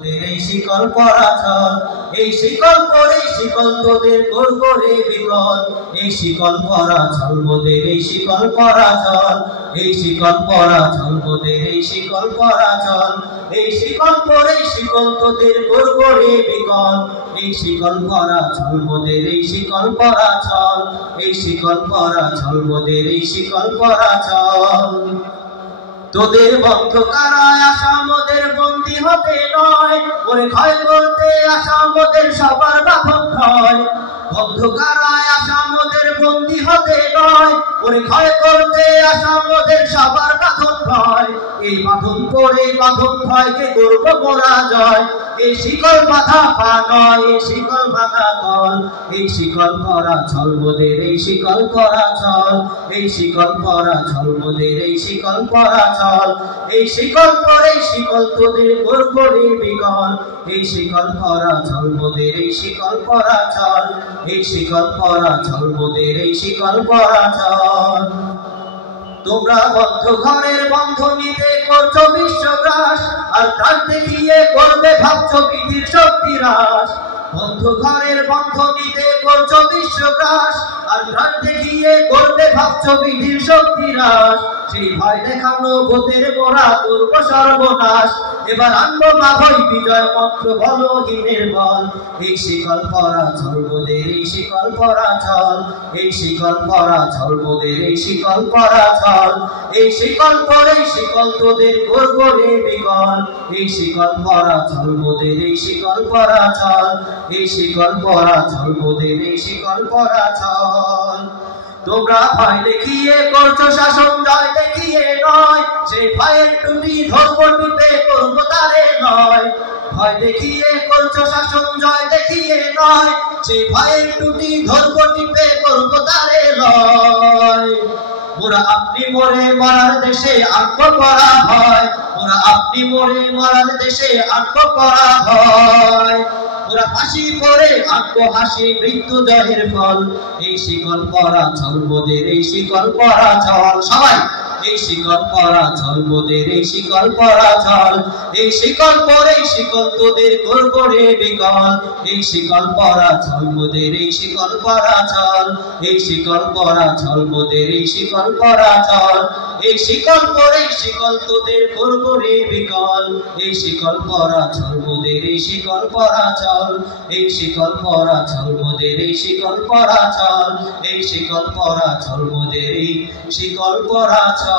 এই শিকল পরাচল, এই শিকল পরে শিকল তোদের করব রে বিকল। এই শিকল পরাচল মোদের, এই শিকল পরাচল, এই শিকল পরাচল মোদের, এই শিকল পরাচল। এই শিকল পরে শিকল তোদের করব রে বিকল। এই শিকল পরাচল মোদের, এই শিকল পরাচল, এই শিকল পরাচল মোদের, এই শিকল পরাচল। তোদের বন্ধ কারায় আসা মোদের বন্দী হতে নয়, ওরে ক্ষয় করতে আসা মোদের সবার বাঁধন ক্ষয়। বন্ধ কারায় আসা মোদের বন্দী হতে নয়, ওরে ক্ষয় করতে আসা মোদের সবার বাঁধন ক্ষয়। এই বাঁধন পড়ে বাঁধন ক্ষয়কে করব মোরা জয়। এই শিকল বাঁধা পা নয়, এই শিকল ভাঙা কল। এই শিকল পরা ছল মোদের, এই শিকল পরা ছল, এই শিকল পরা ছল মোদের, এই শিকল পরা ছল। এই শিকল পরে শিকল তোদের করব রে বিকল। এই শিকল পরা ছল মোদের, এই শিকল পরা ছল, এই শিকল পরা ছল মোদের, এই শিকল পরা ছল। তোমরা বন্ধ ঘরের বন্ধ নিতে করছো বিশ্বগ্রাস, আর প্রাণ দেখিয়ে করবে ভাবছো বিধির শক্তি হ্রাস। বন্ধ ঘরের বন্ধ নিতে করছো বিশ্বগ্রাস, আর প্রাণ দেখিয়ে করবে ভাবছো বিধির শক্তি হ্রাস। সেই ভয় দেখানো ভূতের মোরা করব সর্বনাশ। এবার আনবো মাভই বিজয় মন্ত্র বলহীনের বল। এই শিকল পরা ছল মোদের, এই শিকল পরা ছল, এই শিকল পরা ছল মোদের, এই শিকল পরা ছল। এই শিকল পরে শিকল তোদের করব রে বিকল। এই শিকল পরা ছল মোদের, এই শিকল পরা ছল, এই শিকল পরা ছল মোদের, এই শিকল পরা ছল। তোমরা ভয় দেখিয়ে করছো শাসন, জয় দেখিয়ে নয়। সেই ভয়ের টুটি ধরবো টিপে করব তারে নয়। ভয় দেখিয়ে করছো শাসন, জয় দেখিয়ে নয়। সেই ভয়ের টুটি ধরবো টিপে করব তারে নয়। ওরা আপনি মরে মরার দেশে আত্ম করা হয়। ওরা আপনি মরে মরার দেশে আত্ম করা হয়। ওরা ফাঁসি পরে আত্মহাসি মৃত্যু জয়ের ফল। এই শিকল পরা ছল মোদের, এই শিকল পরা ছল। সবাই এই শিকল পরা ছল মোদের, এই শিকল পরা ছল। এই শিকল পরে শিকল তোদের করব রে বিকল। এই শিকল পরা ছল মোদের, এই শিকল পরা ছল, এই শিকল পরা ছল মোদের, এই শিকল পরা ছল। এই শিকল পরে শিকল তোদের করব রে বিকল। এই শিকল পরা ছল মোদের, এই শিকল পরা ছল, এই শিকল পরা ছল মোদের, এই শিকল পরা ছল, এই শিকল পরা ছল মোদের, এই শিকল পরা ছল।